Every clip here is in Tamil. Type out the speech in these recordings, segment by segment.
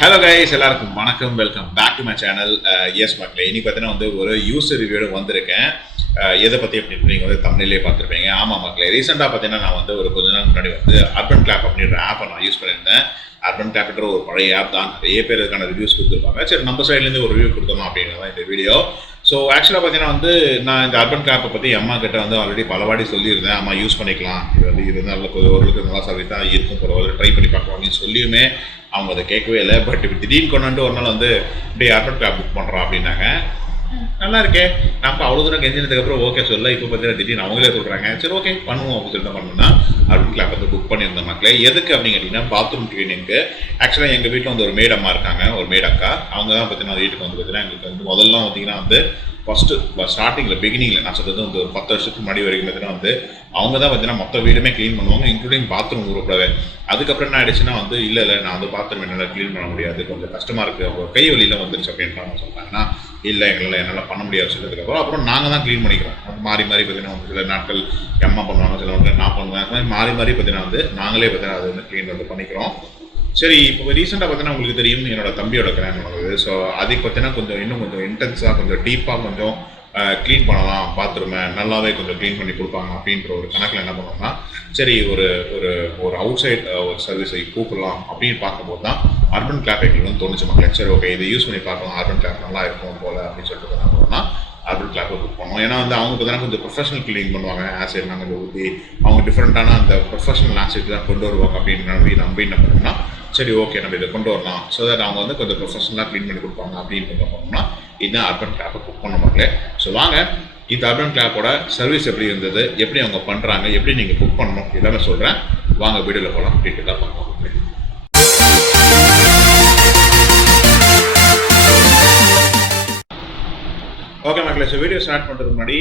ஹலோ கைஸ், எல்லாருக்கும் வணக்கம். Welcome back to my channel. Yes மக்களே, இன்னைக்கு பார்த்தீங்கன்னா வந்து ஒரு யூசர் ரிவ்யூட வந்திருக்கேன். எதை பற்றி அப்படின்னு நீங்கள் வந்து தமிழ்லேயே பார்த்துருப்பீங்க. ஆமாம் மக்களே, ரீசெண்டாக பார்த்தீங்கன்னா நான் வந்து ஒரு கொஞ்ச நாள் முன்னாடி வந்து அர்பன் கிளாப் அப்படின்ற ஆப்பை நான் யூஸ் பண்ணியிருந்தேன். அர்பன் கிளாப்ன்ற ஒரு பழைய ஆப் தான். நிறைய பேர் இதுக்கான ரிவ்யூஸ் கொடுத்துருப்பாங்க. சரி, நம்ம சைட்லேருந்து ஒரு ரிவ்யூ கொடுத்தோம் அப்படிங்கிறது தான் இந்த வீடியோ. ஸோ ஆக்சுவலாக பார்த்தீங்கன்னா வந்து நான் இந்த அர்பன் கிளாப்பை பற்றி அம்மா கிட்ட வந்து ஆல்ரெடி பலவாடி சொல்லியிருந்தேன். அம்மா யூஸ் பண்ணிக்கலாம், இது நல்ல ஓரளவுக்கு நல்லா சர்வீஸ் தான் இருக்கும், பரவாயில்ல ட்ரை பண்ணி பார்க்கலாம் அப்படின்னு சொல்லியுமே அவங்க அதை கேட்கவே இல்லை. பட் இப்போ திடீர்னு கொண்டாந்து ஒரு நாள் வந்து இப்படி அர்பன் கிளாப் புக் பண்ணுறோம் அப்படின்னாங்க. நல்லா இருக்கே, நம்ம அவ்வளோ தூரம் கெஞ்சினதுக்கப்புறம் ஓகே சொல்ல, இப்போ பார்த்தீங்கன்னா திடீர்னு அவங்களே சொல்கிறாங்க சரி ஓகே பண்ணுவோம் அப்படின்னு சொல்லிட்டு பண்ணணும்னா அர்பன் கிளாப் வந்து புக் பண்ணியிருந்த மக்களே. எதுக்கு அப்படின்னு கேட்டிங்கன்னா பாத்ரூம் கிளீனிங்க்கு. ஆக்சுவலாக எங்கள் வீட்டில் வந்து ஒரு மேட் அம்மா இருக்காங்க, ஒரு மேட் அக்கா. அவங்க தான் பார்த்தீங்கன்னா வீட்டுக்கு வந்து பார்த்தீங்கன்னா எங்களுக்கு வந்து முதல்லாம் பார்த்தீங்கன்னா வந்து ஃபஸ்ட்டு ஸ்டார்டிங்கில் பிகினிங்கில் நான் சொல்கிறது வந்து ஒரு 10 வருஷத்துக்கு முன்னாடி வரைக்கும் பார்த்தீங்கன்னா வந்து அவங்க தான் பார்த்தீங்கன்னா மொத்த வீடுமே க்ளீன் பண்ணுவாங்க, இன்க்ளூடிங் பாத்ரூம் உருப்படவே. அதுக்கப்புறம் என்ன ஆகிடுச்சுன்னா வந்து இல்லை நான் வந்து பாத்ரூம் என்னால் க்ளீன் பண்ண முடியாது, கொஞ்சம் கஷ்டமாக இருக்குது, அவங்க கை வலியில் வந்துருச்சு அப்படின்ட்டு சொல்கிறாங்கன்னா இல்லை என்னால் பண்ண முடியாது சொல்லியதுக்கப்புறம் அப்புறம் நாங்கள் தான் க்ளீன் பண்ணிக்கிறோம். மாறி மாறி பார்த்தீங்கன்னா வந்து சில நாட்கள் அம்மா பண்ணுவாங்க, சில நாட்கள் நான் பண்ணுவேன். அந்த மாதிரி மாறி மாறி பார்த்தீங்கன்னா வந்து நாங்களே பார்த்தீங்கன்னா அது வந்து க்ளீன் வந்து பண்ணிக்கிறோம். சரி, இப்போ ரீசெண்டாக பார்த்தீங்கன்னா உங்களுக்கு தெரியும் என்னோட தம்பியோட கல்யாணம் நடந்தது. ஸோ அதுக்கு பார்த்தீங்கன்னா கொஞ்சம் இன்னும் கொஞ்சம் இன்டென்ஸாக கொஞ்சம் டீப்பாக கொஞ்சம் க்ளீன் பண்ணலாம், பாத்ரூமை நல்லாவே கொஞ்சம் க்ளீன் பண்ணி கொடுப்பாங்க அப்படின்ற ஒரு கணக்கில் என்ன பண்ணோம்னா சரி ஒரு ஒரு ஒரு அவுட் சைட் ஒரு சர்வீஸை கூப்பிடலாம் அப்படின்னு பார்க்கும்போது தான் அர்பன் கிளாப் எங்களுக்கு வந்து தோணுச்சு மக்களே. சரி ஓகே, இதை யூஸ் பண்ணி பார்க்கலாம், அர்பன் கிளாப் நல்லா இருக்கும் போல் அப்படின்னு சொல்லிட்டு என்ன பண்ணோம்னா அர்பன் கிளாப்பை புக் பண்ணுவோம். ஏன்னா வந்து அவங்க பார்த்தீங்கன்னா கொஞ்சம் ப்ரொஃபஷனல் க்ளீனிங் பண்ணுவாங்க, ஆசிட் நாங்கள் ஊற்றி அவங்க டிஃப்ரெண்ட்டான அந்த ப்ரொஃபஷனல் ஆசிட் தான் கொண்டு வருவாங்க அப்படின்னு நம்பி என்ன பண்ணோம்னா சரி ஓகே நம்ம இதை கொண்டு வரலாம். ஸோ தட் அவங்க வந்து கொஞ்சம் ப்ரொஃபஷனலாக க்ளீன் பண்ணி கொடுப்பாங்க அப்படின்னு என்ன பண்ணோம்னா இதுதான் அர்பன் கிளாப்பை புக் பண்ண மக்களே. ஸோ வாங்க இந்த அர்பன் கிளாப்போட சர்வீஸ் எப்படி இருந்தது, எப்படி அவங்க பண்ணுறாங்க, எப்படி நீங்கள் புக் பண்ணணும் எல்லாமே சொல்கிறேன். வாங்க வீடியோவில் போகலாம், டீட்டெயிலாக பார்க்கலாம். ஓகே மக்களே, ஸோ வீடியோ ஸ்டார்ட் பண்ணுறதுக்கு முன்னாடி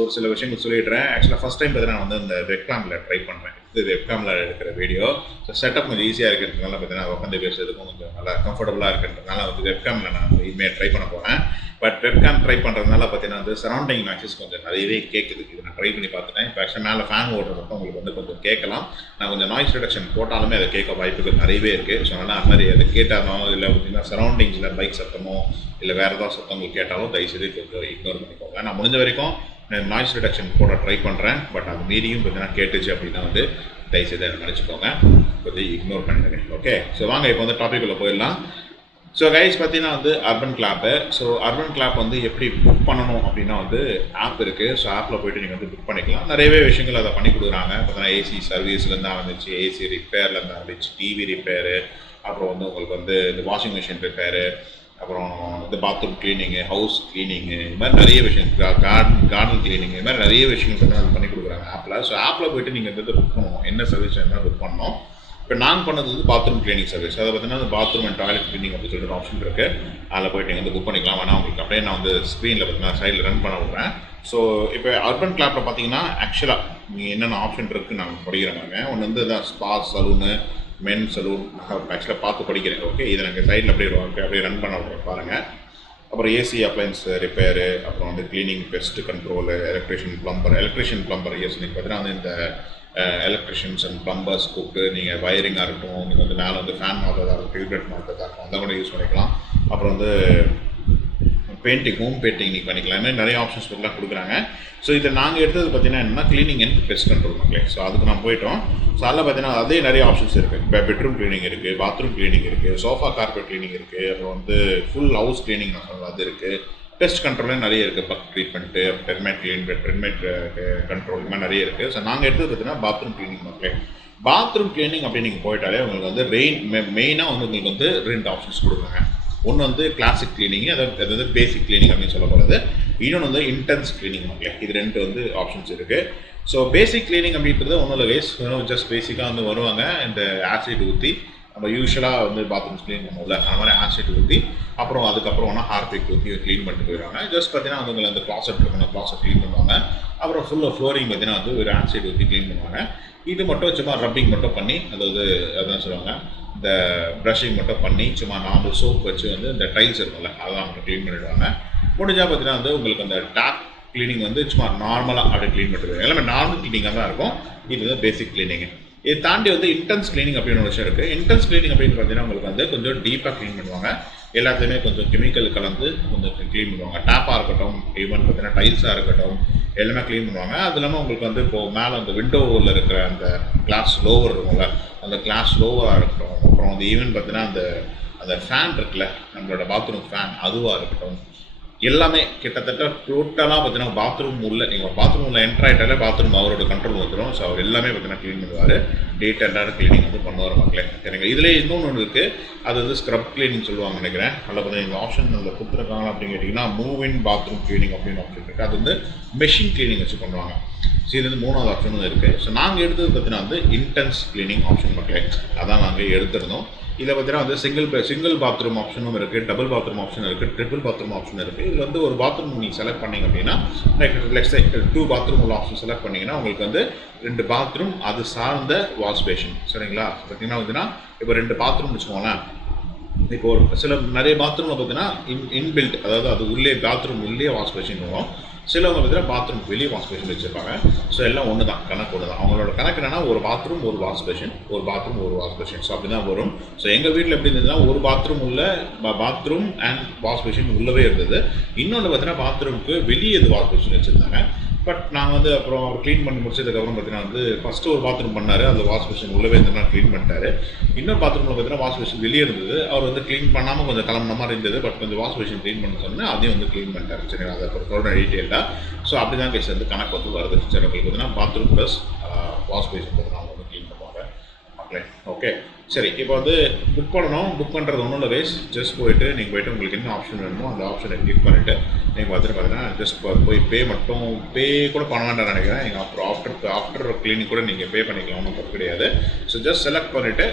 ஒரு சில விஷயங்கள் சொல்லிடுறேன். ஆக்சுவலாக ஃபஸ்ட் டைம் பார்த்தீங்கன்னா நான் வந்து இந்த வெப்காமில் ட்ரை பண்ணுறேன். இது வெப்காமில் எடுக்கிற வீடியோ. ஸோ செட்டப் கொஞ்சம் ஈஸியாக இருக்கிறதுனால பார்த்தீங்கன்னா உட்காந்து பேசுறதுக்கும் கொஞ்சம் நல்லா கம்ஃபர்டபுளாக இருக்கிறதுனால வந்து வெப்காமில் நான் வந்து இனிமேல் ட்ரை பண்ண போகிறேன். பட் வெப்காம் ட்ரை பண்ணுறதுனால பார்த்தீங்கன்னா வந்து சரௌண்டிங் நாய்ஸஸ் கொஞ்சம் நிறையவே கேட்குது. இது நான் ட்ரை பண்ணி பார்த்துட்டேன். இப்போ ஆக்சுவலாக மேலே ஃபேன் ஓடுறதுக்கும் உங்களுக்கு வந்து கொஞ்சம் கேட்கலாம். நான் கொஞ்சம் நாய்ஸ் ரிடக்ஷன் போட்டாலுமே அதை கேட்க வாய்ப்புகள் நிறையவே இருக்குது. ஸோ அதனால் அந்த மாதிரி அதை கேட்டாலும் இல்லை பார்த்தீங்கன்னா சரௌண்டிங்ஸில் பைக் சத்தமோ இல்லை வேறு ஏதாவது சத்தங்கள் கேட்டாலும் தயவுசெய்து கொஞ்சம் இக்னோர் பண்ணிக்கோங்க. நான் முடிஞ்ச வரைக்கும் நாய்ஸ் ரிடக்ஷன் போட ட்ரை பண்ணுறேன். பட் அது மீறியும் பார்த்தீங்கன்னா கேட்டுச்சு அப்படின்னா வந்து தயவுசெய்து அதை நினச்சிக்கோங்க, கொஞ்சம் இக்னோர் பண்ணுங்க. ஓகே, ஸோ வாங்க இப்போ வந்து டாபிக்குள்ளே போயிடலாம். ஸோ கைஸ் பார்த்தீங்கன்னா வந்து Urban Clap. So Urban Clap வந்து எப்படி புக் பண்ணணும் அப்படின்னா வந்து ஆப் இருக்குது. ஸோ ஆப்பில் போய்ட்டு நீங்கள் வந்து புக் பண்ணிக்கலாம். நிறையவே விஷயங்கள் அதை பண்ணி கொடுக்குறாங்க. பார்த்தீங்கன்னா ஏசி சர்வீஸ்லேருந்து ஆரம்பிச்சு, ஏசி ரிப்பேர்லேருந்து ஆரம்பிச்சு, டிவி ரிப்பேரு, அப்புறம் வந்து உங்களுக்கு வந்து இந்த வாஷிங் மிஷின் ரிப்பேரு, அப்புறம் இந்த பாத்ரூம் க்ளீனிங்கு, ஹவுஸ் க்ளீனிங்கு, இது மாதிரி நிறைய விஷயம், கார்டன் க்ளீனிங், இது மாதிரி நிறைய விஷயங்கள் வந்து அது பண்ணி கொடுக்குறாங்க ஆப்பில். ஸோ ஆப்பில் போய்ட்டு நீங்கள் வந்து புக் பண்ணணும், என்ன சர்வீஸ் என்ன புக் பண்ணணும். இப்போ நாங்கள் பண்ணது வந்து பாத்ரூம் க்ளீனிங் சர்வீஸ். அதை பார்த்தீங்கன்னா அந்த பாத்ரூம் அண்ட் டாய்லெட் க்ளீனிங் அப்படின்னு சொல்லிட்டு ஒரு ஆப்ஷன் இருக்குது. அதில் போய்ட்டு நீங்கள் வந்து புக் பண்ணிக்கலாம். ஆனால் உங்களுக்கு அப்படியே நான் வந்து ஸ்க்ரீனில் பார்த்தீங்கன்னா சைடில் ரன் பண்ண விட்றேன். ஸோ இப்போ அர்பன் கிளாப்பில் பார்த்தீங்கன்னா ஆக்சுவலாக நீங்கள் என்னென்ன ஆப்ஷன் இருக்குதுன்னு நாங்கள் படிக்கிறோங்க. ஒன்று வந்து இதான் ஸ்பா சலூனு, மென் சலூன், ஆக்சுவலாக பார்த்து படிக்கிறேன். ஓகே, இதை நாங்கள் சைடில் அப்படியே ரன் பண்ண விட்றேன் பாருங்கள். அப்புறம் ஏசி அப்ளைன்ஸ் ரிப்பேரு, அப்புறம் வந்து cleaning, pest control, electrician plumber. Yes, நீங்கள் பார்த்தீங்கன்னா வந்து இந்த எலக்ட்ரிஷியன்ஸ் அண்ட் பிளம்பர்ஸ் கூப்பிட்டு நீங்கள் வயரிங்காக இருக்கட்டும், நீங்கள் வந்து மேலே வந்து ஃபேன் மாற்றுறதா இருக்கும், டியூப்லைட் மாற்றுறதா இருக்கும், அதை கூட யூஸ் பண்ணிக்கலாம். அப்புறம் வந்து பெயிண்டிங், ஹோம் பெயிண்டிங் நீங்கள் பண்ணிக்கலாம். மாதிரி நிறைய ஆப்ஷன்ஸ் எல்லாம் கொடுக்குறாங்க. ஸோ இதை நாங்கள் எடுத்தது பார்த்தீங்கன்னா என்னன்னா க்ளீனிங் அண்ட் பெஸ்ட் கண்ட்ரோல் மக்களே. ஸோ அதுக்கு நான் போயிட்டோம். ஸோ அதில் பார்த்தீங்கன்னா அதே நிறைய ஆப்ஷன்ஸ் இருக்குது. இப்போ பெட்ரூம் க்ளீனிங் இருக்குது, பாத்ரூம் க்ளீனிங் இருக்குது, சோஃபா கார்பெட் க்ளீனிங் இருக்குது, அப்புறம் வந்து ஃபுல் ஹவுஸ் க்ளீனிங் நான் சொல்கிறது அது இருக்குது. பெஸ்ட் கண்ட்ரோலே நிறைய இருக்குது, பக் ட்ரீட்மெண்ட்டு, டெர்மைட் கண்ட்ரோல், இது மாதிரி நிறைய இருக்குது. ஸோ நாங்கள் எடுத்தது பார்த்தீங்கன்னா பாத்ரூம் க்ளீனிங் மக்களே. பாத்ரூம் க்ளீனிங் அப்படின்னு நீங்கள் போயிட்டாலே உங்களுக்கு வந்து மெயினாக வந்து உங்களுக்கு வந்து 2 ஆப்ஷன்ஸ் கொடுக்குறாங்க. ஒன்று வந்து கிளாசிக் க்ளீனிங், அதாவது பேசிக் க்ளீனிங் அப்படின்னு சொல்லப்படுறது. இன்னொன்று வந்து இன்டென்ஸ் க்ளீனிங் மக்களே. இது 2 வந்து ஆப்ஷன்ஸ் இருக்குது. ஸோ பேசிக் க்ளீனிங் அப்படின்றது ஒன்றும் இல்லை கைஸ், ஜஸ்ட் பேசிக்காக வந்து வருவாங்க, இந்த ஆசிட் ஊற்றி நம்ம யூஸ்வலாக வந்து பாத்ரூம்ஸ் க்ளீன் பண்ணுவோம்ல, அந்த மாதிரி ஆசிட் ஊற்றி அப்புறம் அதுக்கப்புறம் வேணால் ஹார்பிக் ஊற்றி க்ளீன் பண்ணிட்டு போயிடுவாங்க. ஜஸ்ட் பார்த்தீங்கன்னா வந்து அந்த க்ளாசெட் இருக்கணும், க்ளாசெட் க்ளீன் பண்ணுவாங்க. அப்புறம் ஃபுல்லாக ஃப்ளோரிங் பார்த்தீங்கன்னா வந்து ஒரு ஆசிட் ஊற்றி க்ளீன் பண்ணுவாங்க. இது மட்டும் சும்மா ரப்பிங் மட்டும் பண்ணி, அதாவது அதான் சொல்லுவாங்க, இந்த ப்ரஷிங் மட்டும் பண்ணி சும்மா நார்மல் சோப் வச்சு வந்து இந்த டைல்ஸ் இருக்கும்ல அதெல்லாம் மட்டும் க்ளீன் பண்ணிவிடுவாங்க. முடிஞ்சால் பார்த்தீங்கன்னா வந்து உங்களுக்கு அந்த டேப் க்ளீனிங் வந்து சும்மா நார்மலாக அப்படியே க்ளீன் பண்ணிட்டு எல்லாமே நார்மல் க்ளீனிங்காக தான் இருக்கும். இது வந்து பேசிக் க்ளீனிங். இதை தாண்டி வந்து இன்டென்ஸ் கிளீனிங் அப்படின்னு ஒரு விஷயம் இருக்குது. இன்டென்ஸ் கிளீனிங் அப்படின்னு பார்த்தீங்கன்னா உங்களுக்கு வந்து கொஞ்சம் டீப்பாக க்ளீன் பண்ணுவாங்க. எல்லாத்தையுமே கொஞ்சம் கெமிக்கல் கலந்து கொஞ்சம் க்ளீன் பண்ணுவாங்க. டேப்பாக இருக்கட்டும், ஈவன் பார்த்தீங்கன்னா டைல்ஸாக இருக்கட்டும், எல்லாமே க்ளீன் பண்ணுவாங்க. அது இல்லாமல் உங்களுக்கு வந்து இப்போது மேலே அந்த விண்டோவில் இருக்கிற அந்த கிளாஸ் லோவர் இருக்கும்ல, அந்த கிளாஸ் லோவராக இருக்கட்டும், அப்புறம் வந்து ஈவன் பார்த்தீங்கன்னா அந்த அந்த ஃபேன் இருக்குல்ல, நம்மளோட பாத்ரூம் ஃபேன், அதுவாக இருக்கட்டும், எல்லாமே கிட்டத்தட்ட டோட்டலாக பார்த்தீங்கன்னா பாத்ரூம் உள்ள நீங்கள் பாத்ரூம் உள்ள என்ட்ரு ஆகிட்டாலே பாத்ரூம் அவரோட கண்ட்ரோல் வந்துடும். ஸோ அவர் எல்லாமே பார்த்தீங்கன்னா க்ளீன் பண்ணுவார். டீட்டெயிலாக க்ளீனிங் வந்து பண்ணுவார் மக்களே. சரிங்க. இதிலே இன்னொன்று ஒன்று இருக்குது, அது வந்து ஸ்க்ரப் க்ளீனிங் சொல்லுவாங்க நினைக்கிறேன். அதில் கொஞ்சம் இந்த ஆப்ஷன் அதில் கொடுத்துருக்காங்க அப்படின்னு கேட்டிங்கன்னா மூவ் இன் பாத்ரூம் க்ளீனிங் அப்படின்னு ஆப்ஷன் இருக்குது. அது வந்து மெஷின் க்ளீனிங் வச்சு பண்ணுவாங்க. ஸோ இது வந்து 3வது ஆப்ஷனும் இருக்குது. ஸோ நாங்கள் எடுத்தது பார்த்தீங்கன்னா வந்து இன்டென்ஸ் க்ளீனிங் ஆப்ஷன் மக்களே, அதான் நாங்கள் எடுத்திருந்தோம். இதில் பார்த்தீங்கன்னா வந்து சிங்கிள் பாத்ரூம் ஆப்ஷனும் இருக்குது, டபுள் பாத்ரூம் ஆப்ஷன் இருக்குது, ட்ரிபிள் பாத்ரூம் ஆப்ஷன் இருக்குது. இதில் வந்து ஒரு பாத்ரூம் நீங்கள் செலக்ட் பண்ணிங்க அப்படின்னா லெட்ஸ் சே 2 பாத்ரூம் உள்ள ஆப்ஷன் செலக்ட் பண்ணிங்கன்னா உங்களுக்கு வந்து 2 பாத்ரூம் அது சார்ந்த வாஷ் பேஷன். சரிங்களா? பார்த்தீங்கன்னா வந்துன்னா இப்போ 2 பாத்ரூம் வச்சுக்கோங்களேன். இப்போ நிறைய பாத்ரூமில் பார்த்தீங்கன்னா இன்பில்ட், அதாவது அது உள்ளே பாத்ரூம் உள்ளே வாஷ் பேஷன் வரும். சிலவங்க பார்த்தீங்கன்னா பாத்ரூம் வெளியே வாஷ் பேஷன் வச்சுருப்பாங்க. ஸோ எல்லாம் ஒன்று தான், கணக்கு ஒன்று தான். அவங்களோட கணக்கு என்னன்னா ஒரு பாத்ரூம் ஒரு வாஷ் பேஷன், ஒரு பாத்ரூம் ஒரு வாஷ் பேஷன். ஸோ அப்படி தான் வரும். ஸோ எங்கள் வீட்டில் எப்படி இருந்ததுன்னா ஒரு பாத்ரூம் உள்ள பாத்ரூம் அண்ட் வாஷ் பேஷன் உள்ளவே இருந்தது. இன்னொன்று பார்த்தீங்கன்னா பாத்ரூமுக்கு வெளியே இது வாஷ் பேஷன் வச்சுருந்தாங்க. பட் நாங்கள் வந்து அப்புறம் அவர் க்ளீன் பண்ணி முடிச்சதுக்கப்புறம் பார்த்தீங்கன்னா வந்து ஃபஸ்ட்டு ஒரு பாத்ரூம் பண்ணார், அந்த வாஷ் மிஷின் உள்ளவே இருந்ததுனா க்ளீன் பண்ணிட்டாரு. இன்னொரு பாத்ரூமில் பார்த்தீங்கன்னா வாஷ் மிஷின் வெளியே இருந்தது, அவர் வந்து க்ளீன் பண்ணாமல் கொஞ்சம் கிளம்புன மாதிரி இருந்தது. பட் கொஞ்சம் வாஷ் மிஷின் க்ளீன் பண்ண சொன்னால் அதையும் வந்து க்ளீன் பண்ணிட்டாரு. சரிங்களா? அதை அப்புறம் சொல்கிற டீட்டெயிலாக. ஸோ அப்படி தான் கேஸ் வந்து கணக்கு வந்து வருது. சரி, உங்களுக்கு பார்த்தீங்கன்னா பாத்ரூம் ப்ளஸ் வாஷ் மிஷின் பார்த்தீங்கன்னா அவங்க வந்து க்ளீன் பண்ணுவாங்க மக்களே. ஓகே, சரி. இப்போ வந்து புக் பண்ணணும். புக் பண்ணுறது ஒன்றும் இல்லை கைஸ், ஜஸ்ட் போயிட்டு நீங்கள் போய்ட்டு உங்களுக்கு என்ன ஆப்ஷன் வேணுமோ அந்த ஆப்ஷனை கிளிக் பண்ணிவிட்டு நீங்கள் பார்த்துட்டு பார்த்தீங்கன்னா ஜஸ்ட் போய் பே கூட பண்ண வேண்டாம் நினைக்கிறேன். நீங்கள் அப்புறம் ஆஃப்டர் க்ளீனிங் கூட நீங்கள் பே பண்ணிக்கலாம், ஒன்றும் தப்பு கிடையாது. ஸோ ஜஸ்ட் செலக்ட் பண்ணிவிட்டு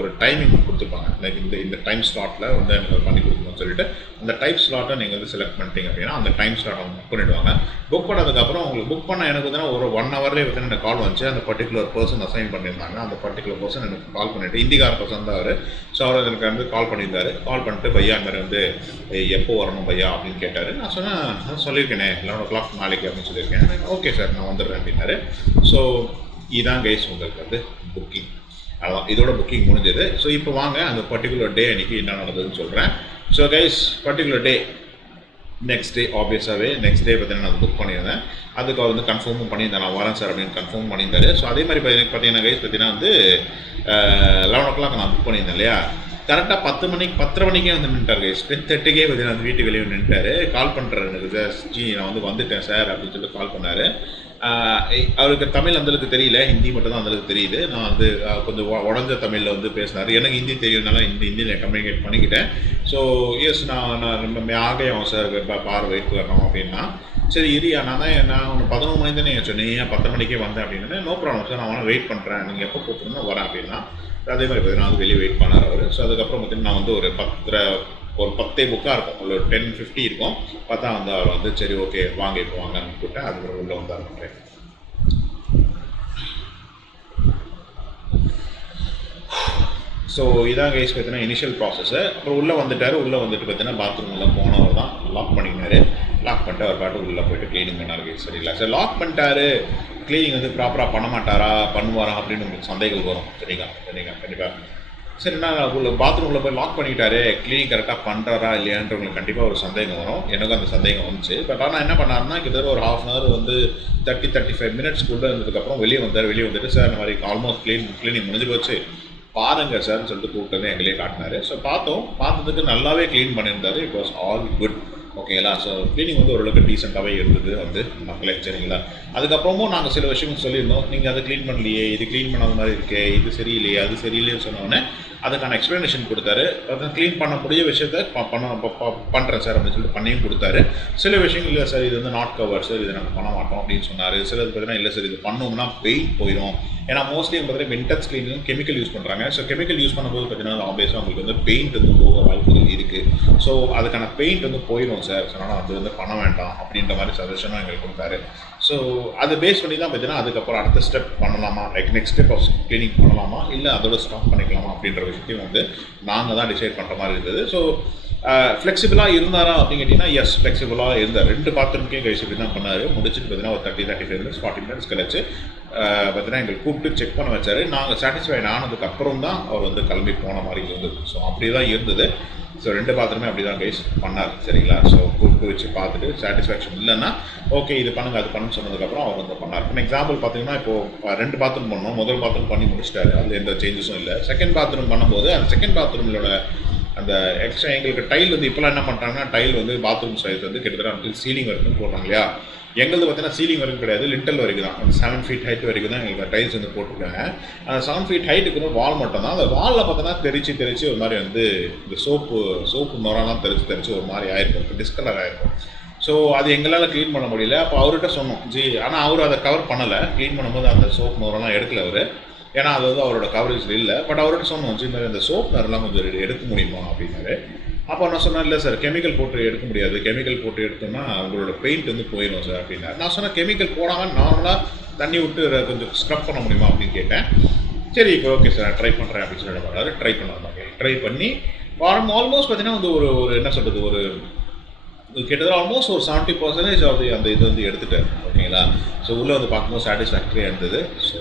ஒரு டைமிங் கொடுத்துருப்பாங்க. லைக் இந்த டைம் ஸ்லாட்டில் வந்து எனக்கு பண்ணி கொடுக்கணும்னு சொல்லிட்டு அந்த டைம் ஸ்லாட்டை நீங்கள் வந்து செலக்ட் பண்ணிட்டீங்க அப்படின்னா அந்த டைம் ஸ்லாட் அவங்க புக் பண்ணிவிடுவாங்க. புக் பண்ணதுக்கப்புறம் உங்களுக்கு புக் பண்ண எனக்கு வந்து ஒரு 1 ஹவர்லேயே பார்த்தீங்கன்னா எனக்கு கால் வந்துச்சு. அந்த பர்டிகுலர் பர்சன் அசைன் பண்ணியிருந்தாங்க. அந்த பர்டிகுலர் பர்சன் எனக்கு கால் பண்ணிவிட்டு இந்திக்கார பர்சன் தான் அவர். ஸோ அவர் எனக்கு வந்து கால் பண்ணியிருந்தாரு. கால் பண்ணிட்டு பையா மாதிரி வந்து எப்போ வரணும் பையா அப்படின்னு கேட்டார். நான் சொன்னேன் சொல்லியிருக்கேனே 11 o'clock நாளைக்கு அப்படின்னு சொல்லியிருக்கேன். ஓகே சார் நான் வந்துடுறேன் அப்படின்னாரு. ஸோ இதான் கைஸ் உங்களுக்கு வந்து புக்கிங். அதான் இதோட புக்கிங் முடிஞ்சது. ஸோ இப்போ வாங்க அந்த பர்டிகுலர் டே அன்றைக்கி என்ன நடந்ததுன்னு சொல்கிறேன். So guys particular day next day ஆப்வியஸாகவே நெக்ஸ்ட் டே பார்த்தீங்கன்னா நான் புக் பண்ணியிருந்தேன். அதுக்கு அவர் வந்து கன்ஃபார்மும் பண்ணியிருந்தேன், நான் வரேன் சார் அப்படின்னு கன்ஃபார்ம் பண்ணியிருந்தாரு. ஸோ அதே மாதிரி பார்த்தீங்கன்னா கைஸ் பார்த்தீங்கன்னா வந்து 11 o'clock நான் புக் பண்ணியிருந்தேன் இல்லையா, கரெக்டாக 10:30 மணிக்கே வந்து நின்ட்டார் கைஸ். 10:30க்கே பார்த்தீங்கன்னா வந்து வீட்டு வெளியே நின்ட்டார். கால் பண்ணுறாரு எனக்கு, சார் நான் வந்து வந்துட்டேன் சார் அப்படின்னு சொல்லிட்டு கால் பண்ணார். அவருக்கு தமிழ் அந்தளவுக்கு தெரியல, ஹிந்தி மட்டும் தான் அந்தளவுக்கு தெரியுது. நான் வந்து கொஞ்சம் உடஞ்ச தமிழில் வந்து பேசினார். எனக்கு ஹிந்தி தெரியுதுனால ஹிந்தியில் கம்யூனிகேட் பண்ணிக்கிட்டேன். ஸோ எஸ் நான் ரொம்ப ஆகையும் சார் பார் வெயிட் வரணும் அப்படின்னா, சரி இரியா நான் 11 மணி தானே சொன்னேன், ஏன் 10 மணிக்கே வந்தேன் அப்படின்னு. நோ ப்ராப்ளம் சார், நான் வேணால் வெயிட் பண்ணுறேன், நீங்கள் எப்போ கூப்பிட்டுருந்தா வரேன் அப்படின்னா. அதே மாதிரி பார்த்தீங்கன்னா வந்து வெளியே வெயிட் பண்ணார் அவர். ஸோ அதுக்கப்புறம் பார்த்தீங்கன்னா நான் வந்து ஒரு 10 புக்காக இருக்கும், ஒரு 10:50 இருக்கும். பார்த்தா வந்து அவர் வந்து சரி ஓகே வாங்க இப்போ வாங்கன்னு கூப்பிட்டேன். அதுக்கப்புறம் உள்ளே வந்து ஆரம்பிக்கிறேன். ஸோ இதான் கைஸ் பார்த்தீங்கன்னா இனிஷியல் ப்ராசஸ்ஸு. அப்புறம் உள்ளே வந்துட்டார். உள்ளே வந்துட்டு பார்த்தீங்கன்னா பாத்ரூம்லாம் போனவர் தான் லாக் பண்ணினார். லாக் பண்ணிட்டு அவர் பாட்டு உள்ளே போய்ட்டு க்ளீனிங் பண்ணார் கைஸ். சரிங்களா? சார் லாக் பண்ணிட்டாரு, க்ளீனிங் வந்து ப்ராப்பராக பண்ண மாட்டாரா பண்ணுவாரா அப்படின்னு உங்களுக்கு சந்தேகம் வரும். சரிங்களா? கண்டிப்பாக சரிண்ணா உள்ள பாத்ரூமில் போய் லாக் பண்ணிட்டாரு, க்ளீனிங் கரெக்டாக பண்ணுறாரா இல்லையான்ற உங்களுக்கு கண்டிப்பாக ஒரு சந்தேகம் வரும். எனக்கும் அந்த சந்தேகம் வந்துச்சு. பட் ஆனால் என்ன பண்ணாருன்னா கிட்டத்தட்ட ஒரு 1/2 hour வந்து 30-35 மினிட்ஸ்க்குள்ளே இருந்ததுக்கப்புறம் வெளியே வந்துட்டு சார் இந்த மாதிரி ஆல்மோஸ்ட் க்ளீனிங் முடிஞ்சு போச்சு பாருங்கள் சார்னு சொல்லிட்டு கூப்பிட்டு எங்களே காட்டினார். ஸோ பார்த்ததுக்கு நல்லாவே க்ளீன் பண்ணியிருந்தாரு. It was all good. ஓகேங்களா? ஸோ க்ளீனிங் வந்து ஓரளவுக்கு டீசெண்டாகவே இருந்தது வந்து மக்களே. சரிங்களா? அதுக்கப்புறமும் நாங்கள் சில விஷயங்கள் சொல்லியிருந்தோம், நீங்கள் அதை க்ளீன் பண்ணலையே, இது க்ளீன் பண்ணாத மாதிரி இருக்கே, இது சரியில்லையே அது சரியில்லைன்னு சொன்னோடனே அதுக்கான எக்ஸ்ப்ளனேஷன் கொடுத்தாரு. அதை க்ளீன் பண்ணக்கூடிய விஷயத்த பண்ணுறேன் சார் அப்படின்னு சொல்லிட்டு பண்ணியும் கொடுத்தாரு. சில விஷயங்கள் இல்லை சார் இது வந்து நாட் கவர் சார், இது நாங்கள் பண்ண மாட்டோம் அப்படின்னு சொன்னார். சிலது பார்த்தீங்கன்னா இல்லை சார் இது பண்ணோம்னா பெயிண்ட் போயிடும். ஏன்னா மோஸ்ட்லி பார்த்தீங்கன்னா இன்டென்ஸ் க்ளீனிங் கெமிக்கல் யூஸ் பண்ணுறாங்க. ஸோ கெமிக்கல் யூஸ் பண்ணும்போது பார்த்தீங்கன்னா ஆப்வியஸாக உங்களுக்கு வந்து பெயிண்ட் வந்து போக வாய்ப்புகள் இருக்குது. ஸோ அதுக்கான பெயிண்ட் வந்து போயிடும் சார், அதனால் அது வந்து பண்ண வேண்டாம் அப்படின்ற மாதிரி சஜஷனும் எங்களுக்கு கொடுத்தாரு. ஸோ அதை பேஸ் பண்ணி தான் பார்த்தீங்கன்னா அதுக்கப்புறம் அடுத்த ஸ்டெப் பண்ணலாமா, like next step of cleaning பண்ணலாமா இல்லை அதோட ஸ்டாப் பண்ணிக்கலாமா அப்படின்ற விஷயத்தையும் வந்து நாங்கள் தான் டிசைட் பண்ணுற மாதிரி இருந்தது. ஸோ ஃப்ளெக்சிபிளாக இருந்தாரா அப்படின்னு கேட்டிங்கன்னா எஸ் ஃப்ளெக்சிபிளாக இருந்தார். 2 பாத்ரூம்கே கைஸ் இப்படி தான் பண்ணார். முடிச்சுட்டு பார்த்தீங்கன்னா ஒரு 30-35 மினிட்ஸ் 40 மினிட்ஸ் கழிச்சு பார்த்தீங்கன்னா எங்களுக்கு கூப்பிட்டு செக் பண்ண வச்சார். நாங்கள் சாட்டிஸ்ஃபைட் ஆனதுக்கப்புறம் தான் அவர் வந்து கிளம்பி போன மாதிரி இருந்தது. ஸோ அப்படி தான் இருந்தது. ஸோ 2 பாத்ரூமே அப்படி தான் கைஸ் பண்ணார். சரிங்களா? ஸோ கூப்பிட்டு வச்சு பார்த்துட்டு சாட்டிஸ்ஃபேக்ஷன் இல்லைன்னா ஓகே இது பண்ணுங்க அது பண்ணுன்னு சொன்னதுக்கப்புறம் அவர் வந்து பண்ணார். இப்போ எக்ஸாம்பிள் பார்த்தீங்கன்னா இப்போது 2 பாத்ரூம் பண்ணோம். முதல் பாத்ரூம் பண்ணி முடிச்சிட்டாரு. அதில் எந்த சேஞ்சஸும் இல்லை. செகண்ட் பாத்ரூம் பண்ணும்போது அந்த செகண்ட் பாத்ரூமோட அந்த எக்ஸ்ட்ரா எங்களுக்கு டைல் வந்து இப்போலாம் என்ன பண்ணுறாங்கன்னா டைல் வந்து பாத்ரூம் சைஸ் வந்து கிட்டத்தட்ட சீலிங் வரைக்கும் போடுறாங்க இல்லையா? எங்களுக்கு பார்த்தீங்கன்னா சீலிங் வரைக்கும் கிடையாது, லிண்டல் வரைக்கும் தான். அந்த 7 feet ஹைட் வரைக்கும் தான் எங்களுக்கு டைல்ஸ் வந்து போட்டிருக்காங்க. அந்த 7 feet ஹைட்டுக்கு வந்து வால் மட்டும் தான். அந்த வாலில் பார்த்தோன்னா தெரிச்சு ஒரு மாதிரி வந்து இந்த சோப்பு நுரெல்லாம் தெரிச்சு ஒரு மாதிரி ஆயிருக்கும், டிஸ்கலர் ஆயிருக்கும். ஸோ அது எங்களால் க்ளீன் பண்ண முடியல. அப்போ அவர்கிட்ட சொன்னோம் ஆனால் அவர் அதை கவர் பண்ணலை. க்ளீன் பண்ணும்போது அந்த சோப்பு நுரெல்லாம் எடுக்கல அவர், ஏன்னா அது வந்து அவரோட கவரேஜில் இல்லை. பட் அவர்கிட்ட சொன்னோம் மாதிரி இந்த சோப் நரெல்லாம் கொஞ்சம் எடுக்க முடியுமா அப்படின்னாரு. அப்போ நான் சொன்னேன் இல்லை சார் கெமிக்கல் போட்டு எடுக்க முடியாது, கெமிக்கல் போட்டு எடுத்தோம்னா உங்களோட பெயிண்ட் வந்து போயிடும் சார் அப்படின்னா. நான் சொன்னேன் கெமிக்கல் போடாமல் நார்மலாக தண்ணி விட்டு கொஞ்சம் ஸ்க்ரப் பண்ண முடியுமா அப்படின்னு கேட்டேன். சரி இப்போ ஓகே சார் ட்ரை பண்ணுறேன் அப்படின்னு சொல்லிட்டு பண்ணாரு. ட்ரை பண்ணி ஆல்மோஸ்ட் பார்த்தீங்கன்னா வந்து ஒரு என்ன சொல்கிறது ஒரு கிட்டத்தட்ட ஆல்மோஸ்ட் ஒரு 70% ஆஃப் அந்த இது வந்து எடுத்துட்டார். ஓகேங்களா? ஸோ உள்ளே வந்து பார்க்கும்போது சாட்டிஸ்ஃபேக்டரியாக இருந்தது. ஸோ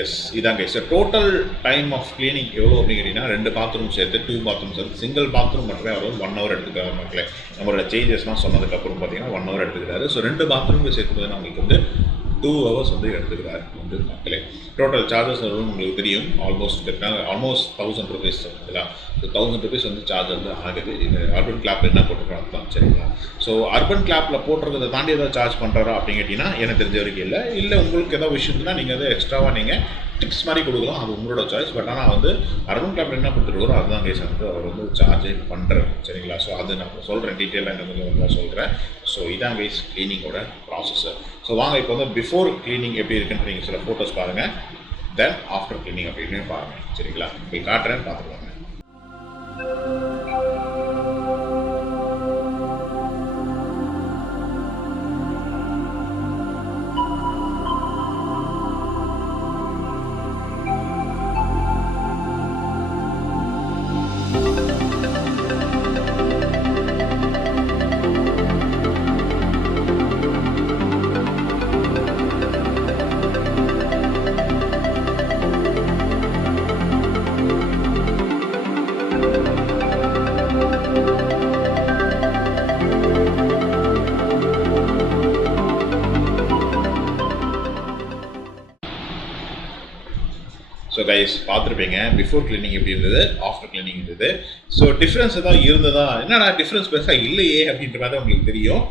எஸ் இதாங்க sir total time of cleaning எவ்வளோ அப்படின்னு கேட்டிங்கன்னா 2 பாத்ரூம் சேர்த்து 2 பாத்ரூம் சேர்த்து சிங்கிள் பாத்ரூம் மட்டுமே அவர் 1 hour எடுத்துக்கிறாரு மக்களே. நம்மளோட சேஞ்சஸ்லாம் சொன்னதுக்கப்புறம் பார்த்தீங்கன்னா 1 hour எடுத்துக்கிறாரு. ஸோ 2 பாத்ரூமுக்கு சேர்த்து நம்மளுக்கு வந்து 2 hours வந்து எடுத்துக்கிறாரு வந்து மக்களே. டோட்டல் சார்ஜஸ் உங்களுக்கு தெரியும் ஆல்மோஸ்ட் 1000 rupees சரிங்களா? ஸோ 1000 rupees வந்து சார்ஜ் வந்து ஆகுது. இது அர்பன் கிளாப்பில் என்ன போட்டுருக்கோம் தான் சரிங்களா? ஸோ அர்பன் கிளாப்பில் போட்டுறதை தாண்டி ஏதாவது சார்ஜ் பண்ணுறாரா அப்படின்னு கேட்டிங்கன்னா எனக்கு தெரிஞ்ச வரைக்கும் இல்லை உங்களுக்கு ஏதாவது விஷயம்னா நீங்கள் வந்து எக்ஸ்ட்ராவாக நீங்கள் டிப்ஸ் மாதிரி கொடுக்கலாம், அது உங்களோட சாய்ஸ். பட் ஆனால் வந்து அர்பன் கிளாப்பில் என்ன கொடுத்துருக்கோ அதுதான் கேஸ் வந்து அவர் வந்து சார்ஜே பண்ணுறாரு சரிங்களா? ஸோ அது நான் சொல்கிறேன் டீட்டெயிலாக எனக்கு வந்து சொல்கிறேன். ஸோ இதான் கைஸ் கிளீனிங்கோட ப்ராசஸர். ஸோ வாங்க இப்போ வந்து பிஃபோர் கிளீனிங் எப்படி இருக்குன்னு நீங்கள் சில ஃபோட்டோஸ் பாருங்கள், தென் ஆஃப்டர் கிளீனிங் அப்படின்னு பாருங்கள் சரிங்களா? போய் காட்டுறேன் பார்த்துக்கோங்க. ஸோ கைஸ் பார்த்துருப்பீங்க பிஃபோர் கிளீனிங் எப்படி இருந்தது, ஆஃப்டர் கிளீனிங் இருந்தது. ஸோ டிஃப்ரென்ஸ் ஏதாவது இருந்ததா, என்னடா டிஃப்ரென்ஸ் பெருசாக இல்லையே அப்படின்ற மாதிரி தான் உங்களுக்கு தெரியும்.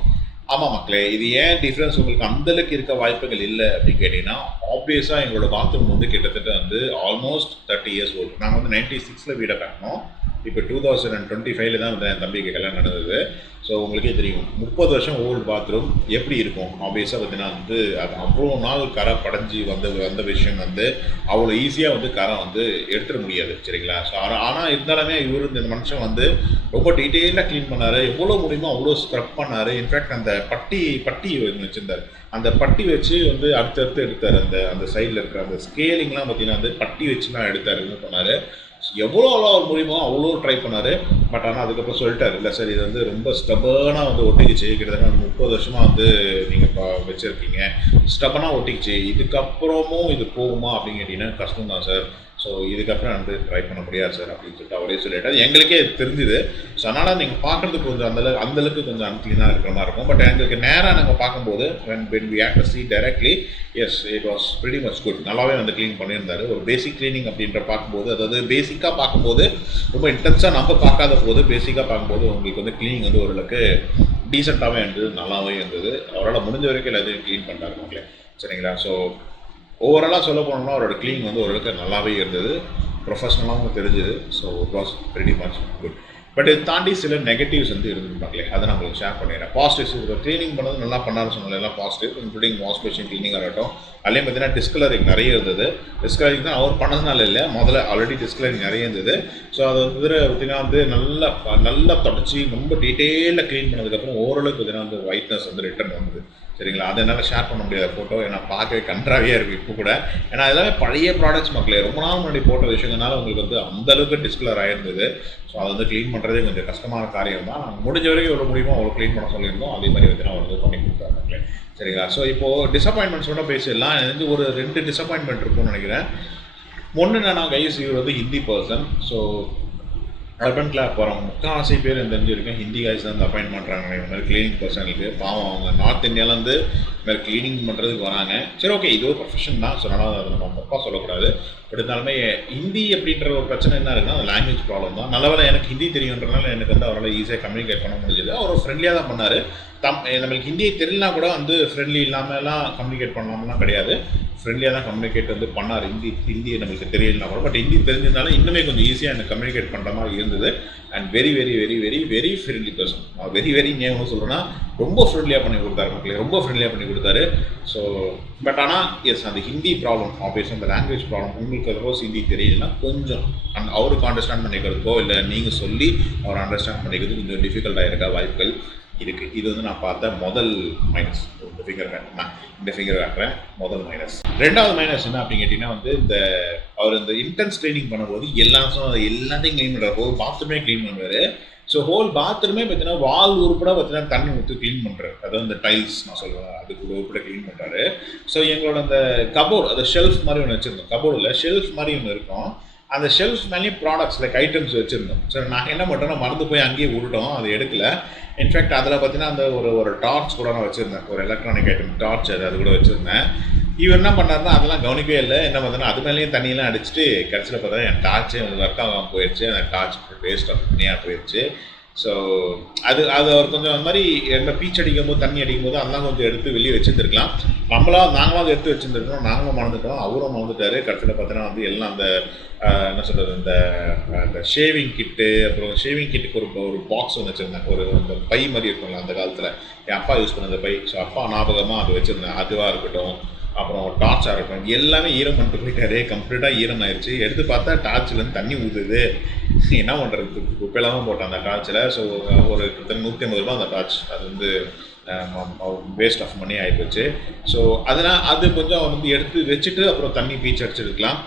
ஆமாம் மக்களே, இது ஏன் டிஃப்ரென்ஸ் உங்களுக்கு அந்தளவுக்கு இருக்க வாய்ப்புகள் இல்லை அப்படின்னு கேட்டிங்கன்னா ஆப்வியஸாக எங்களோட பாத்ரூம் வந்து கிட்டத்தட்ட வந்து ஆல்மோஸ்ட் 30 years ஓல்டு. நாங்கள் வந்து 96 வீடை கட்டினோம். இப்போ 2025 தான் வந்து என் தம்பிக்கு கல்யாணம் நடந்தது. ஸோ உங்களுக்கே தெரியும் 30 வருஷம் ஓல்டு பாத்ரூம் எப்படி இருக்கும். ஆப்வியஸாக பார்த்தீங்கன்னா வந்து அது அவ்வளோ நாள் கரை படைஞ்சி வந்த விஷயம் வந்து அவ்வளோ ஈஸியாக வந்து கரை வந்து எடுத்துட முடியாது சரிங்களா? ஸோ ஆனால் இருந்தாலுமே இந்த மனுஷன் வந்து ரொம்ப டீட்டெயிலாக க்ளீன் பண்ணார். எவ்வளோ முடியுமோ அவ்வளோ ஸ்க்ரப் பண்ணார். இன்ஃபேக்ட் அந்த பட்டி வச்சுருந்தார். அந்த பட்டி வச்சு வந்து அடுத்தடுத்து எடுத்தார். அந்த சைடில் இருக்கிற அந்த ஸ்கேலிங்லாம் பார்த்தீங்கன்னா வந்து பட்டி வச்சுலாம் எடுத்தார். என்ன பண்ணார், எவ்வளோ அவர் முடியுமோ அவ்வளோ ட்ரை பண்ணார். பட் ஆனால் அதுக்கப்புறம் சொல்லிட்டார், இல்லை சார் இது வந்து ரொம்ப ஸ்டபனாக வந்து ஒட்டிக்கிச்சு, கிட்டத்தட்ட 30 வருஷமாக வந்து நீங்கள் வச்சுருக்கீங்க, ஸ்டபனாக ஒட்டிக்கிச்சு, இதுக்கப்புறமும் இது போகுமா அப்படின்னு கேட்டிங்கன்னா கஷ்டம் தான் சார். ஸோ இதுக்கப்புறம் வந்து ட்ரை பண்ண முடியாது சார் அப்படின்னு சொல்லிட்டு அவரே சொல்லிட்டார். எங்களுக்கே தெரிஞ்சுது. ஸோ அதனால் நீங்கள் பார்க்குறதுக்கு கொஞ்சம் அந்தளவுக்கு கொஞ்சம் அன்க்ளீனாக இருக்கிற மாதிரி இருக்கும். பட் எங்களுக்கு நேராக நாங்கள் பார்க்கும்போது when we have to see directly, yes it was pretty much good. நல்லாவே வந்து க்ளீன் பண்ணியிருந்தார். ஒரு பேசிக் க்ளீனிங் அப்படின்ற பார்க்கும்போது, அதாவது பேசிக்காக பார்க்கும்போது, ரொம்ப இன்டென்ஸாக நம்ம பார்க்காத போது பேசிக்காக பார்க்கும்போது உங்களுக்கு வந்து க்ளீனிங் வந்து ஓரளவுக்கு டீசெண்டாகவே இருந்தது, நல்லாவே இருந்தது. அவரால் முடிஞ்ச வரைக்கும் எல்லாத்தையும் க்ளீன் பண்ணுறாரு மக்களே சரிங்களா? ஸோ ஓவராலாக சொல்ல போனோம்னா அவரோட க்ளீனிங் வந்து ஓரளவுக்கு நல்லாவே இருந்தது, ப்ரொஃபஷ்னலாகவும் தெரிஞ்சுது. So it was very much good. But இது தாண்டி சில நெகட்டிவ்ஸ் வந்து இருந்துருப்பாங்களே, அதை நான் உங்களுக்கு ஷேர் பண்ணிடுறேன். பாசிட்டிவ்ஸ் இப்போ க்ளீனிங் பண்ணது நல்லா பண்ணாருன்னு சொன்னால எல்லாம் பாசிட்டிவ், இன்க்ளூடிங் வாஷ் மிஷின் க்ளீனிங்காக இருக்கட்டும். அதுலேயும் பார்த்தீங்கன்னா டிஸ்கலரிங் நிறைய இருந்தது. டிஸ்கலரிங் தான் அவர் பண்ணதுனால இல்லை, முதல்ல ஆல்ரெடி டிஸ்கலரிங் நிறைய இருந்தது. ஸோ அது வந்து பார்த்தீங்கன்னா வந்து நல்லா தொடச்சி ரொம்ப டீட்டெயிலாக க்ளீன் பண்ணதுக்கப்புறம் ஓரளவுக்கு பார்த்தீங்கன்னா வந்து ஒயிட்னஸ் வந்து ரிட்டர்ன் வந்தது சரிங்களா. அதை என்னால் ஷேர் பண்ண முடியாத ஃபோட்டோ, ஏன்னா பார்க்கவே கன்றாவியாக இருக்குது இப்போ கூட. ஏன்னா எல்லாமே பழைய ப்ராடக்ட்ஸ் மக்களே, ரொம்ப நாள் முன்னாடி போட்ட விஷயங்கள்னால உங்களுக்கு வந்து அந்தளவுக்கு டிஸ்பிளர் ஆகிருந்தது. ஸோ அதை வந்து க்ளீன் பண்ணுறதே கொஞ்சம் கஷ்டமான காரியம் தான். நாங்கள் முடிஞ்ச வரைக்கும் எவ்வளோ முடியுமோ அவ்வளோ க்ளீன் பண்ண சொல்லியிருந்தோம். அதே மாதிரி வந்து நான் வந்து பண்ணி கொடுத்தாங்க மக்களே, சரிங்களா. ஸோ இப்போது டிசப்பாயின்மெண்ட்ஸோட பேசிடலாம். எனக்கு ஒரு 2 டிசப்பாயின்மெண்ட் இருக்கும்னு நினைக்கிறேன். ஒன்று என்னன்னா கைஸ், இவர் வந்து Hindi person. So Urban Clap போகிறவங்க முக்கால்வாசி பேர் எனக்கு தெரிஞ்சிருக்கேன் ஹிந்தி காய்ஸ் வந்து அப்பாயின்ட் பண்ணுறாங்க இந்த மாதிரி க்ளீனிங் பர்சனுக்கு. பாவம் அவங்க நார்த் இந்தியாவிலேருந்து இந்த மாதிரி க்ளீனிங் பண்ணுறதுக்கு வராங்க. சரி ஓகே, இது ஒரு ப்ரொஃபஷன் தான். ஸோ அதனால் அதை நம்ம தப்பாக சொல்லக்கூடாது. பட் இருந்தாலுமே ஹிந்தி அப்படின்ற ஒரு பிரச்சனை என்ன இருக்குன்னா அது லாங்குவேஜ் ப்ராப்ளம் தான். நல்லவேளை எனக்கு ஹிந்தி தெரியுன்றனால எனக்கு வந்து அவரால் ஈஸியாக கம்யூனிகேட் பண்ண முடிஞ்சது. அவர் ஃப்ரெண்ட்லியாக தான் பண்ணார். நம்மளுக்கு ஹிந்தியை தெரியலனா கூட வந்து ஃப்ரெண்ட்லி இல்லாமலாம் கம்யூனிகேட் பண்ணலாம்லாம் கிடையாது. ஃப்ரெண்ட்லியாக தான் கம்யூனிகேட் வந்து பண்ணார். ஹிந்தி நம்மளுக்கு தெரியலனா கூட, பட் ஹிந்தி தெரிஞ்சதுனால இன்னுமே கொஞ்சம் ஈஸியாக எனக்கு கம்யூனிகேட் பண்ணுற மாதிரி இருந்தது. And very very very very very friendly person. Very very ஏன் சொல்கிறேன்னா ரொம்ப ஃப்ரெண்ட்லியாக பண்ணி கொடுத்தாரு மக்களே, ரொம்ப ஃப்ரெண்ட்லியாக பண்ணி கொடுத்தாரு. ஸோ பட் ஆனால் எஸ், அந்த ஹிந்தி ப்ராப்ளம் ஆப்வியஸாக அந்த லாங்குவேஜ் ப்ராப்ளம் உங்களுக்கு சப்போஸ் ஹிந்தி தெரியலன்னா கொஞ்சம் அவருக்கு அண்டர்ஸ்டாண்ட் பண்ணிக்கிறதுக்கோ இல்லை நீங்கள் சொல்லி அவர் அண்டர்ஸ்டாண்ட் பண்ணிக்கிறது கொஞ்சம் டிஃபிகல்ட்டாக இருக்கா வாய்ப்புகள் இருக்குது. இது வந்து நான் பார்த்த முதல் மைனஸ். இந்த ஃபிங்கர் காட்டுறேன். முதல் மைனஸ். ரெண்டாவது மைனஸ் என்ன அப்படின்னு கேட்டிங்கன்னா வந்து அவர் இந்த இன்டென்ஸ் க்ளீனிங் பண்ணும்போது எல்லாத்தையும் க்ளீன் பண்ணுறாரு. ஹோல் பாத்ரூமே க்ளீன் பண்ணுவார். ஸோ ஹோல் பாத்ரூமே பார்த்தீங்கன்னா வால் உருப்பட பார்த்தீங்கன்னா தண்ணி ஊற்றி க்ளீன் பண்ணுறாரு. அதாவது இந்த டைல்ஸ் நான் சொல்லுவேன் அதுக்கு உருப்பட க்ளீன் பண்ணுறாரு. ஸோ எங்களோட அந்த கபோர்டு, அது ஷெல்ஃப் மாதிரி ஒன்று வச்சுருந்தோம். கபோர்டில் ஷெல்ஃப் மாதிரி ஒன்று இருக்கும். அந்த ஷெல்ஃப் மேலேயும் ப்ராடக்ட்ஸ் லைக் ஐட்டம்ஸ் வச்சுருந்தோம். ஸோ நாங்கள் என்ன பண்ணுறோம்னா மறந்து போய் அங்கேயே விட்டுட்டோம், அது எடுக்கல. இன்ஃபேக்ட் அதில் பார்த்தீங்கன்னா அந்த ஒரு டார்ச் கூட நான் வச்சுருந்தேன், ஒரு எலக்ட்ரானிக் ஐட்டம் டார்ச், அது கூட வச்சுருந்தேன். இவர் என்ன பண்ணாருன்னா அதெல்லாம் கவனிக்கவே இல்லை. என்ன பார்த்தோன்னா அது மேலேயும் தண்ணியெல்லாம் அடிச்சுட்டு கடைசியில் பார்த்தா என் டார்ச்சே வந்து ஒர்க் ஆகாமல் போயிடுச்சு. அந்த டார்ச் வேஸ்ட் ஆஃப் தனியாக போயிடுச்சு. ஸோ அது அவர் கொஞ்சம் அந்த மாதிரி எந்த பீச் அடிக்கும் போது தண்ணி அடிக்கும் போது அதெல்லாம் கொஞ்சம் எடுத்து வெளியே வச்சுருந்துருக்கலாம். நாங்களாக எடுத்து வச்சுருந்துருக்கோம், நாங்களும் மறந்துட்டோம், அவரும் மறந்துட்டார். கடைசியில் பார்த்தீங்கன்னா வந்து எல்லாம் அந்த என்ன சொல்கிறது, இந்த ஷேவிங் கிட்டு, அப்புறம் ஷேவிங் கிட்டுக்கு ஒரு பாக்ஸ் ஒன்று வச்சுருந்தேன். அந்த பை மாதிரி இருக்கும்ல அந்த காலத்தில் என் அப்பா யூஸ் பண்ண அந்த பை. ஸோ அப்பா ஞாபகமாக அது வச்சுருந்தேன். அதுவாக இருக்கட்டும், அப்புறம் டார்ச்சாக இருக்கட்டும், எல்லாமே ஈரம் பண்ணிட்டு போயிட்டாரு. கம்ப்ளீட்டாக ஈரம் ஆயிடுச்சு. எடுத்து பார்த்தா டார்ச்சிலேருந்து தண்ணி ஊற்றுது. என்ன பண்ணுறது, குப்பையெல்லாம் போட்டேன் அந்த டார்ச்சில். ஸோ ஒரு கிட்டத்தட்ட 150 ரூபா அந்த டார்ச். அது வந்து வேஸ்ட் ஆஃப் மணி ஆகிப்போச்சு. ஸோ அதனால் அது கொஞ்சம் வந்து எடுத்து வச்சுட்டு அப்புறம் தண்ணி பீச் அடிச்சிருக்கலாம்.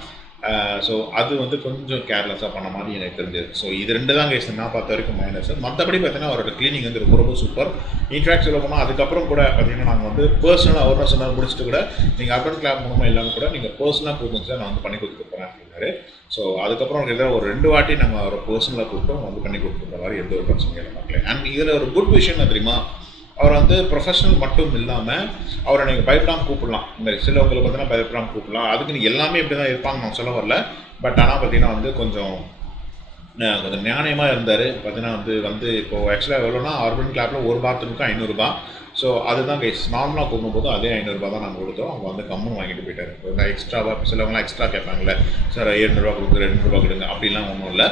ஸோ அது வந்து கொஞ்சம் கேர்லெஸ்ஸாக பண்ண மாதிரி எனக்கு தெரிஞ்சது. ஸோ இது 2 தான் கேஸ் நான் பார்த்த வரைக்கும் மைனஸ். மற்றபடி பார்த்தீங்கன்னா அவரோட க்ளீனிங் வந்து ரொம்ப ரொம்ப சூப்பர். இன்ஃபேக்ட் சொல்ல போனால் அதுக்கப்புறம் கூட பார்த்தீங்கன்னா நாங்கள் வந்து பர்சனலாக அவரோட சொன்னால் முடிச்சுட்டு கூட நீங்கள் அர்பன் கிளாப் மூலமாக இல்லாமல் கூட நீங்கள் பர்சனலாக கூப்பிட்டு நான் வந்து பண்ணி கொடுத்துட்டு போகிறேன் அப்படின்னாரு. ஸோ அதுக்கப்புறம் கிட்ட ஒரு 2 வாட்டி நாங்கள் அவரை பர்சனலாக கூப்பிட்டோம், வந்து பண்ணி கொடுத்துருந்த மாதிரி எந்த ஒரு பிரச்சனையும் இல்லை மக்களே. அண்ட் இதில் ஒரு குட் விஷயம் தெரியுமா, அவர் வந்து ப்ரொஃபஷனல் மட்டும் இல்லாமல் அவரை நீங்கள் பயப்படாமல் கூப்பிடலாம். இந்த சிலவங்களுக்கு பார்த்தீங்கன்னா பயப்படாமல் கூப்பிடலாம். அதுக்கு நீங்கள் எல்லாமே இப்படி தான் இருப்பாங்க நான் சொல்ல வரல. பட் ஆனால் பார்த்தீங்கன்னா வந்து கொஞ்சம் நியாயமாக இருந்தார். பார்த்தீங்கன்னா வந்து இப்போது ஆக்சுவலாக எவ்வளோனா அர்பன் கிளாப்பில் ஒரு பாத்ரூமுக்கு 500 ரூபா. ஸோ அதுதான் கைஸ், நார்மலாக கூப்பிடும்போது அதே 500 ரூபா தான் நாங்கள் கொடுத்தோம். அவங்க வந்து கம்முன்னு வாங்கிட்டு போயிட்டார். எக்ஸ்ட்ராவாக சிலவங்களாம் எக்ஸ்ட்ரா கேட்பாங்களே, சார் 700 ரூபா கொடுங்க 200 ரூபா கொடுங்க, அப்படிலாம் ஒன்றும் இல்லை.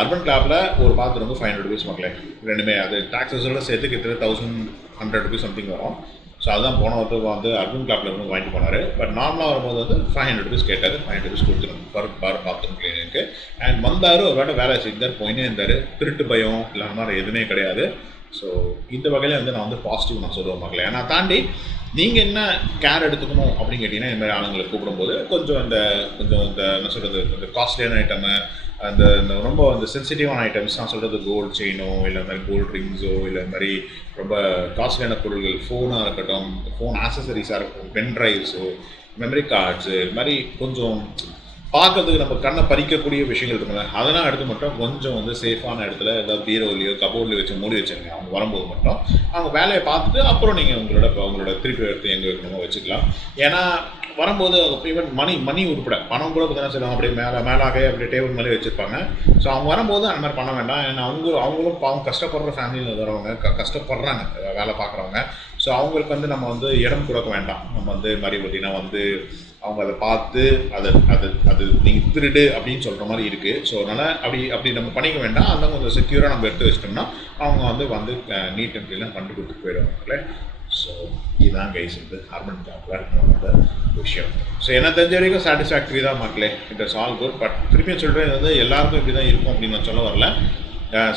அர்பன் கிளாப்பில் ஒரு பாத்ரூமுக்கு 500 ருபீஸ் மக்களே, ரெண்டுமே. அது டாக்ஸஸோட சேர்த்து கிட்டத்தட்ட 1100 ருபீஸ் சம்திங் வரும். ஸோ அதுதான் போன வருஷம் வந்து அர்பன் கிளாப்பில் இருந்து வாங்கிட்டு போனார். பட் நார்மலாக வரும்போது வந்து 500 ருபீஸ் கேட்டார். 500 ருபீஸ் கொடுத்துருங்க பர் பாத்ரூம் கிளீனிங்க்கு. அண்ட் வந்தார், ஒரு வேலை செஞ்சார், போயினே இருந்தார். திருட்டு பயம் இல்லை அந்த மாதிரி எதுவுமே கிடையாது. ஸோ இந்த வகையில் வந்து நான் வந்து பாசிட்டிவ் நான் சொல்லுவேன் மக்களே. ஏன்னா தாண்டி நீங்கள் என்ன கேர் எடுத்துக்கணும் அப்படின்னு கேட்டிங்கன்னா இந்த மாதிரி ஆளுங்களை கூப்பிடும்போது கொஞ்சம் இந்த என்ன சொல்கிறது, இந்த காஸ்ட்லியான ஐட்டமு, அந்த ரொம்ப அந்த சென்சிட்டிவான ஐட்டம்ஸ் நான் சொல்கிறது, கோல்டு செயினோ இல்லை இந்த மாதிரி கோல்டு ரிங்ஸோ இல்லை இந்த மாதிரி ரொம்ப காஸ்ட்லியான பொருட்கள், ஃபோனாக இருக்கட்டும், ஃபோன் ஆக்சசரிஸாக இருக்கட்டும், பென் ட்ரைவ்ஸோ, மெமரி கார்ட்ஸு, இது மாதிரி கொஞ்சம் பார்க்கறதுக்கு நம்ம கண்ணை பறிக்கக்கூடிய விஷயங்கள் இருக்குங்க. அதெல்லாம் எடுத்து மட்டும் கொஞ்சம் வந்து சேஃபான இடத்துல ஏதாவது பீரோலையோ கபோர்ட்லையோ வச்சு மூடி வச்சுருங்க. அவங்க வரும்போது மட்டும் அவங்க வேலையை பார்த்துட்டு அப்புறம் நீங்கள் உங்களோட திருப்பி எடுத்து எங்கே வைக்கணுமோ வச்சுக்கலாம். ஏன்னா வரும்போது ஈவன் மணி உட்பட பணம் கூட பார்த்தீங்கன்னா சொல்லுவாங்க அப்படியே மேலாக அப்படியே டேபிள் மேலே வச்சுருப்பாங்க. ஸோ அவங்க வரும்போது அந்த மாதிரி பண்ண வேண்டாம். ஏன்னா அவங்களும் பாவம் கஷ்டப்படுற ஃபேமிலியில் வரவங்க, கஷ்டப்படுறாங்க வேலை பார்க்குறவங்க. ஸோ அவங்களுக்கு வந்து நம்ம வந்து இடம் கொடுக்க வேண்டாம். நம்ம வந்து மாதிரி பார்த்தீங்கன்னா வந்து அவங்க அதை பார்த்து அது நீங்கள் திருடு அப்படின்னு சொல்கிற மாதிரி இருக்குது. ஸோ அதனால் அப்படி நம்ம பண்ணிக்க வேண்டாம். அதெல்லாம் கொஞ்சம் செக்யூராக நம்ம எடுத்து வச்சிட்டோம்னா அவங்க வந்து நீட் அண்ட் க்ளீனாக பண்ணி கொடுத்து போயிடுவாங்களே. ஸோ இதுதான் கைஸ் வந்து அர்பன் கிளாப்பில் வந்த விஷயம். ஸோ என்ன தெரிஞ்ச வரைக்கும் சாட்டிஸ்ஃபேக்டரி தான் மக்களே. It is all good. But திருப்பியும் சொல்கிறேன், இது வந்து எல்லாருக்கும் இப்படி தான் இருக்கும் அப்படின்னு நான் சொல்ல வரல.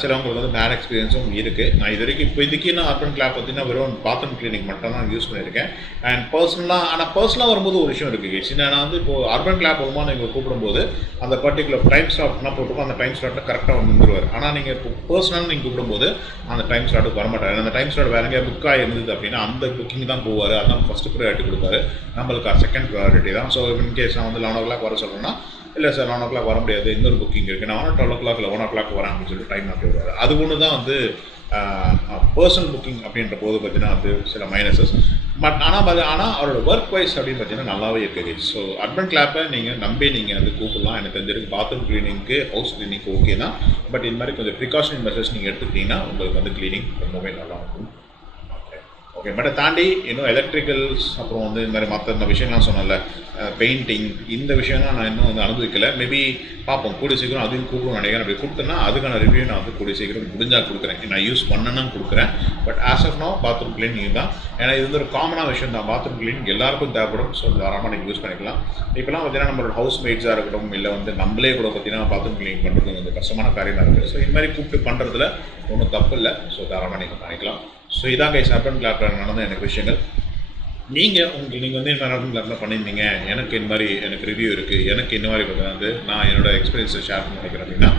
சிலவங்களுக்கு வந்து பேட் எக்ஸ்பீரியன்ஸும் இருக்குது. நான் இது வரைக்கும் இப்போதைக்கு நான் அர்பன் கிளாப் பார்த்தீங்கன்னா வெறும் பாத்ரூம் கிளீனிக் மட்டும் தான் யூஸ் பண்ணியிருக்கேன். அண்ட் பர்சனலாக வரும்போது ஒரு விஷயம் இருக்குது. நான் வந்து இப்போது அர்பன் கிளாப் மூலமாக நீங்கள் கூப்பிடும்போது அந்த பர்டிகுலர் டைம் ஸ்லாட்னா போட்டுருக்கோம், அந்த டைம் ஸ்லாட்டில் கரெக்டாக வந்துருவார். ஆனால் நீங்கள் இப்போ பர்சனலாக நீங்கள் கூப்பிடும்போது அந்த டைம் ஸ்லாட்டுக்கு வரமாட்டார். அந்த டைம் ஸ்லாட் வேறு எங்கேயா புக்காக இருந்தது அப்படின்னா அந்த புக்கிங் தான் போவார். அதான் ஃபஸ்ட்டு ப்ரையாரிட்டி கொடுப்பாரு. நம்மளுக்கு செகண்ட் ப்ரையாரிட்டி தான். ஸோ இன்கேஸ் நான் வந்து 11 o'clock வர சொல்கிறேன்னா, இல்லை சார் 11 o'clock வர முடியாது, இன்னொரு புக்கிங் இருக்குது, நான் 12 o'clock இல்லை 1 o'clock வரேன் அப்படின்னு சொல்லிட்டு டைம் மாற்றி வருவார். அது ஒன்று தான் வந்து பர்சனல் புக்கிங் அப்படின்ற போது பார்த்தீங்கன்னா வந்து சில மைனஸஸ். ஆனால் அவரோட ஒர்க் வைஸ் அப்படின்னு பார்த்தீங்கன்னா நல்லாவே இருக்குது. ஸோ அர்பன் கிளாப்பை நீங்கள் நம்பி நீங்கள் வந்து கூப்பிடலாம். எனக்கு தெரிஞ்சிருக்கு பாத்ரூம் க்ளீனிங்க்கு ஹவுஸ் க்ளீனிங்க்கு ஓகே தான். பட் இந்த மாதிரி கொஞ்சம் ப்ரிகாஷனரி மெஷர்ஸ் நீங்கள் எடுத்துக்கிட்டிங்கன்னா உங்களுக்கு வந்து க்ளீனிங் ரொம்பவே நல்லாயிருக்கும். ஓகே, பட் தாண்டி இன்னும் எலக்ட்ரிக்கல்ஸ், அப்புறம் வந்து இந்த மாதிரி மற்ற விஷயம்லாம் சொன்னல, பெயிண்டிங், இந்த விஷயம்லாம் நான் இன்னும் வந்து அனுபவிக்கலை. மேபி பார்ப்போம், கூடிய சீக்கிரம் அதையும் கூப்பிடும் நினைக்கிறேன். அப்படி கொடுத்தேன்னா அதுக்கான ரிவ்யூ நான் வந்து கூடிய சீக்கிரம் முடிஞ்சால் கொடுக்குறேன். நான் யூஸ் பண்ணேன்னா கொடுக்குறேன். But as of no bathroom cleaning தான். ஏன்னா இது வந்து ஒரு காமனான விஷயம் தான். பாத்ரூம் கிளீனிங் எல்லாருக்கும் தேவைப்படும். ஸோ தாராளமாக நீங்கள் யூஸ் பண்ணிக்கலாம். இப்போலாம் பார்த்தீங்கன்னா நம்மளோட ஹவுஸ் மேட்ஸாக இருக்கட்டும், இல்லை வந்து நம்மளே கூட பார்த்தீங்கன்னா பாத்ரூம் கிளீனிங் பண்ணுறது வந்து கஷ்டமான காரியமாக இருக்குது. ஸோ இந்த மாதிரி கூப்பிட்டு பண்ணுறதுல ஒன்றும் தப்பு இல்லை. ஸோ தாராளமாக நீங்கள் பண்ணிக்கலாம். ஸோ இதான் கைஸ் அர்பன் கிளாப்பில் நடந்த எனக்கு விஷயங்கள். நீங்கள் வந்து இந்த அர்பன் கிளாப்பில் பண்ணியிருந்தீங்க, எனக்கு ரிவ்யூ இருக்குது, எனக்கு இந்த மாதிரி வந்து நான் என்னோடய எக்ஸ்பீரியன்ஸை ஷேர் பண்ண நினைக்கிறேன் அப்படின்னா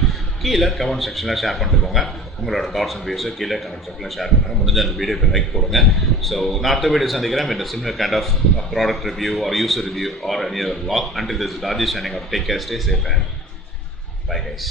கீழே கமெண்ட் செக்ஷனில் ஷேர் பண்ணிட்டு போங்க. உங்களோட தாட்ஸ் அண்ட் வியூஸை கீழே கமெண்ட் செக்ஷனில் ஷேர் பண்ணுங்கள். முடிஞ்ச அந்த வீடியோக்கு லைக் போடுங்க. ஸோ நான் அடுத்த வீடியோ சந்திக்கிறேன் இந்த similar kind of product review or user review or any other vlog. Until this is Rajesh signing off. Take care, stay safe and bye guys.